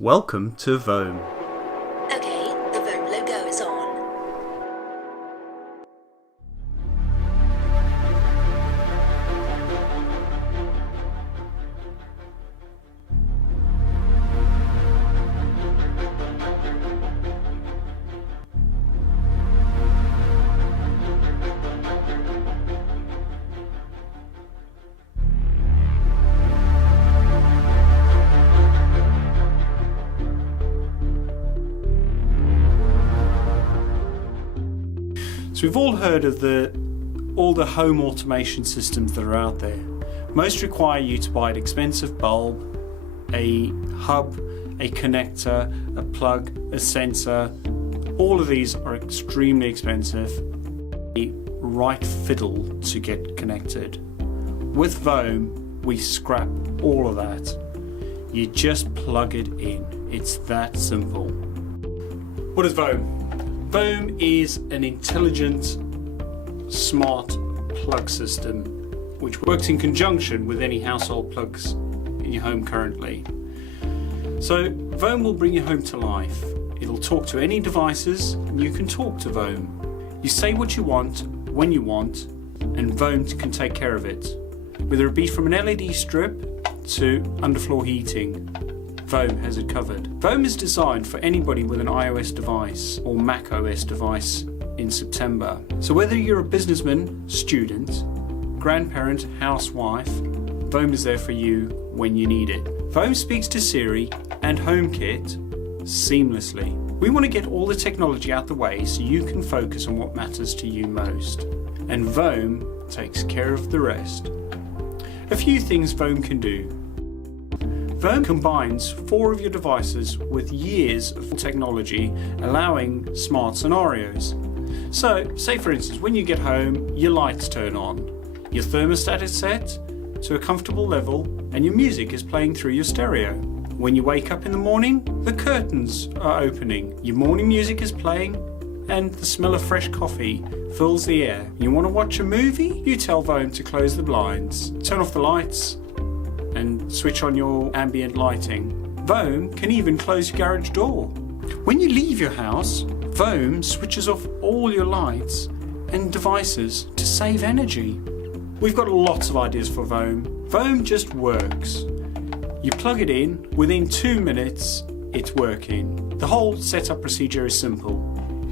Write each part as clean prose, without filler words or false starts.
Welcome to Vome. Okay, the Vome logo is on. So we've all heard of all the home automation systems that are out there. Most require you to buy an expensive bulb, a hub, a connector, a plug, a sensor. All of these are extremely expensive. A right fiddle to get connected. With Vome, we scrap all of that. You just plug it in. It's that simple. What is Vome? Vome is an intelligent, smart plug system which works in conjunction with any household plugs in your home currently. So Vome will bring your home to life. It'll talk to any devices and you can talk to Vome. You say what you want, when you want, and Vome can take care of it. Whether it be from an LED strip to underfloor heating, Vome has it covered. Vome is designed for anybody with an iOS device or Mac OS device in September. So whether you're a businessman, student, grandparent, housewife, Vome is there for you when you need it. Vome speaks to Siri and HomeKit seamlessly. We want to get all the technology out the way so you can focus on what matters to you most. And Vome takes care of the rest. A few things Vome can do. Vome combines 4 of your devices with years of technology, allowing smart scenarios. So, say for instance, when you get home, your lights turn on, your thermostat is set to a comfortable level, and your music is playing through your stereo. When you wake up in the morning, the curtains are opening, your morning music is playing, and the smell of fresh coffee fills the air. You want to watch a movie? You tell Vome to close the blinds, turn off the lights, and switch on your ambient lighting. Vome can even close your garage door. When you leave your house, Vome switches off all your lights and devices to save energy. We've got lots of ideas for Vome. Vome just works. You plug it in, within 2 minutes, it's working. The whole setup procedure is simple.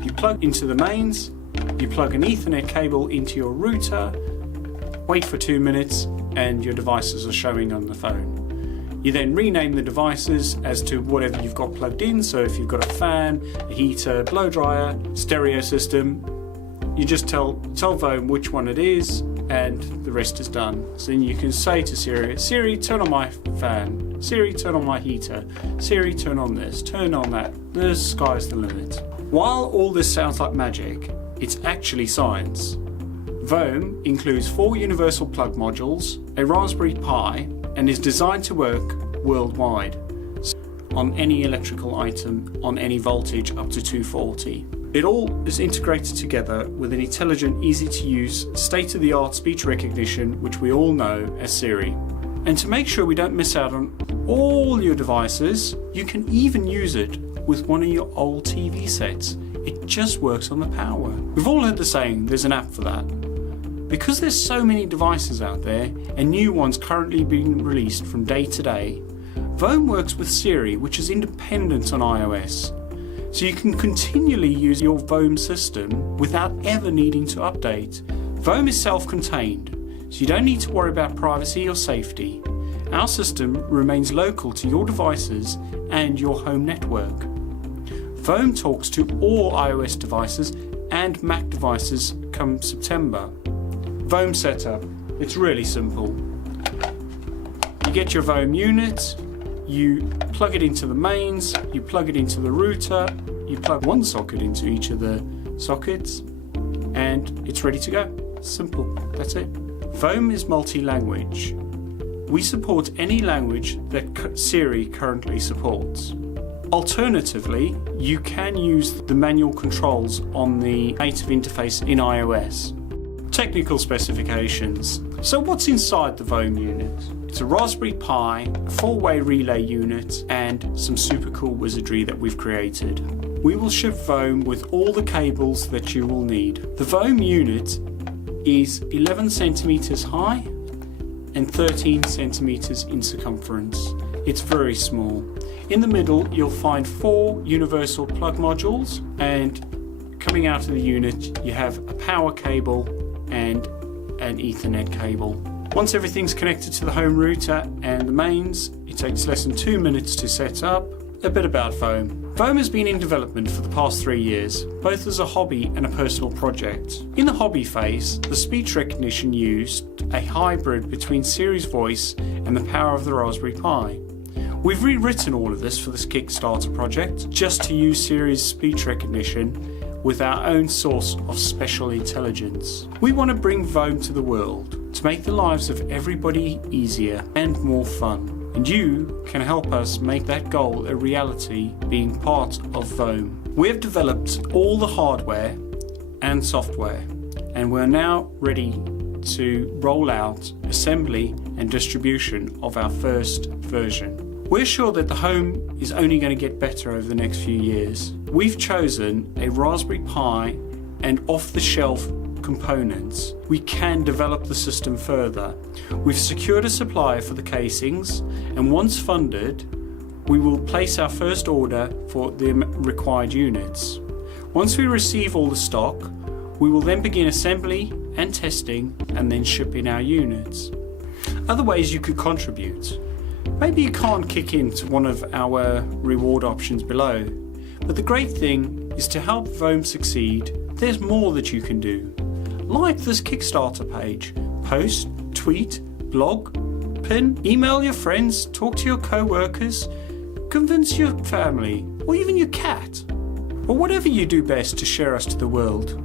You plug into the mains, you plug an Ethernet cable into your router, wait for 2 minutes, and your devices are showing on the phone. You then rename the devices as to whatever you've got plugged in. So if you've got a fan, a heater, blow dryer, stereo system, you just tell Vome which one it is and the rest is done. So then you can say to Siri, Siri, turn on my fan. Siri, turn on my heater. Siri, turn on this, turn on that. The sky's the limit. While all this sounds like magic, it's actually science. Vome includes 4 universal plug modules, a Raspberry Pi, and is designed to work worldwide on any electrical item on any voltage up to 240. It all is integrated together with an intelligent, easy-to-use, state-of-the-art speech recognition, which we all know as Siri. And to make sure we don't miss out on all your devices, you can even use it with one of your old TV sets. It just works on the power. We've all heard the saying, there's an app for that. Because there's so many devices out there and new ones currently being released from day to day, Vome works with Siri, which is independent on iOS. So you can continually use your Vome system without ever needing to update. Vome is self-contained, so you don't need to worry about privacy or safety. Our system remains local to your devices and your home network. Vome talks to all iOS devices and Mac devices come September. Vome setup, it's really simple. You get your Vome unit, you plug it into the mains, you plug it into the router, you plug one socket into each of the sockets, and it's ready to go. Simple, that's it. Vome is multi-language. We support any language that Siri currently supports. Alternatively, you can use the manual controls on the native interface in iOS. technical specifications. So what's inside the Vome unit? It's a Raspberry Pi, a 4-way relay unit, and some super cool wizardry that we've created. We will ship Vome with all the cables that you will need. The Vome unit is 11 centimeters high and 13 centimeters in circumference. It's very small. In the middle you'll find 4 universal plug modules, and coming out of the unit you have a power cable and an Ethernet cable. Once everything's connected to the home router and the mains, it takes less than 2 minutes to set up. A bit about Vome. Vome has been in development for the past 3 years, both as a hobby and a personal project. In the hobby phase, the speech recognition used a hybrid between Siri's voice and the power of the Raspberry Pi. We've rewritten all of this for this Kickstarter project just to use Siri's speech recognition with our own source of special intelligence. We want to bring Vome to the world to make the lives of everybody easier and more fun. And you can help us make that goal a reality, being part of Vome. We have developed all the hardware and software, and we're now ready to roll out assembly and distribution of our first version. We're sure that the home is only going to get better over the next few years. We've chosen a Raspberry Pi and off-the-shelf components. We can develop the system further. We've secured a supplier for the casings, and once funded, we will place our first order for the required units. Once we receive all the stock, we will then begin assembly and testing and then shipping our units. Other ways you could contribute. Maybe you can't kick into one of our reward options below, but the great thing is to help Vome succeed, there's more that you can do. Like this Kickstarter page, post, tweet, blog, pin, email your friends, talk to your co-workers, convince your family, or even your cat, or whatever you do best to share us to the world.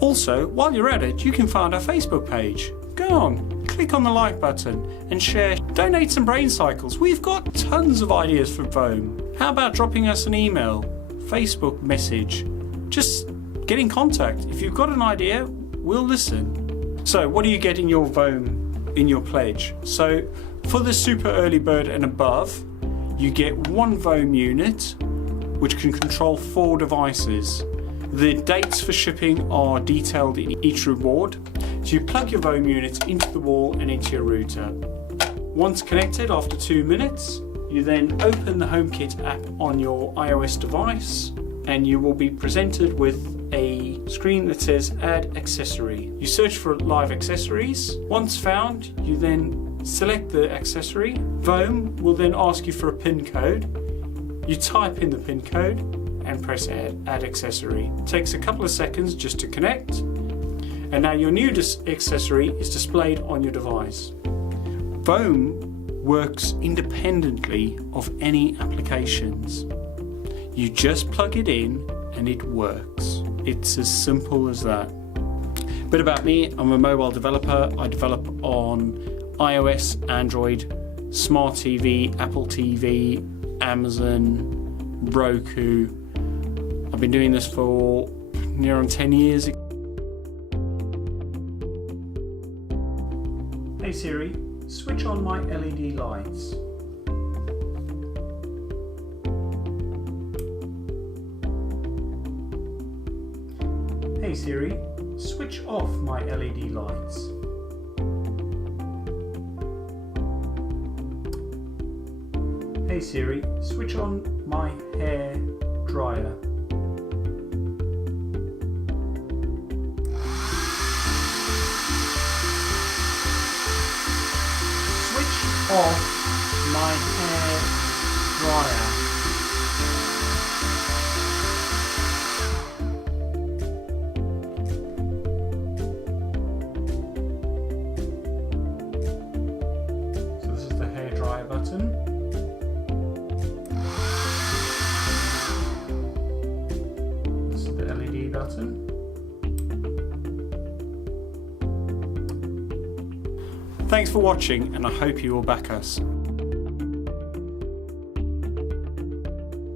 Also, while you're at it, you can find our Facebook page. Go on, click on the like button and share. Donate some brain cycles. We've got tons of ideas for Vome. How about dropping us an email, Facebook message? Just get in contact. If you've got an idea, we'll listen. So what do you get in your Vome, in your pledge? So for the super early bird and above, you get 1 Vome unit, which can control 4 devices. The dates for shipping are detailed in each reward. So you plug your Vome unit into the wall and into your router. Once connected after 2 minutes, you then open the HomeKit app on your iOS device, and you will be presented with a screen that says Add Accessory. You search for live accessories. Once found, you then select the accessory. Vome will then ask you for a PIN code. You type in the PIN code and press Add Accessory. It takes a couple of seconds just to connect, and now your new accessory is displayed on your device. Vome works independently of any applications. You just plug it in and it works. It's as simple as that. A bit about me, I'm a mobile developer. I develop on iOS, Android, Smart TV, Apple TV, Amazon, Roku. I've been doing this for near on 10 years. Hey Siri, switch on my LED lights. Hey Siri, switch off my LED lights. Hey Siri, switch on my hair dryer. Switch off my hair dryer. So this is the hair dryer button. This is the LED button. Thanks for watching, and I hope you will back us.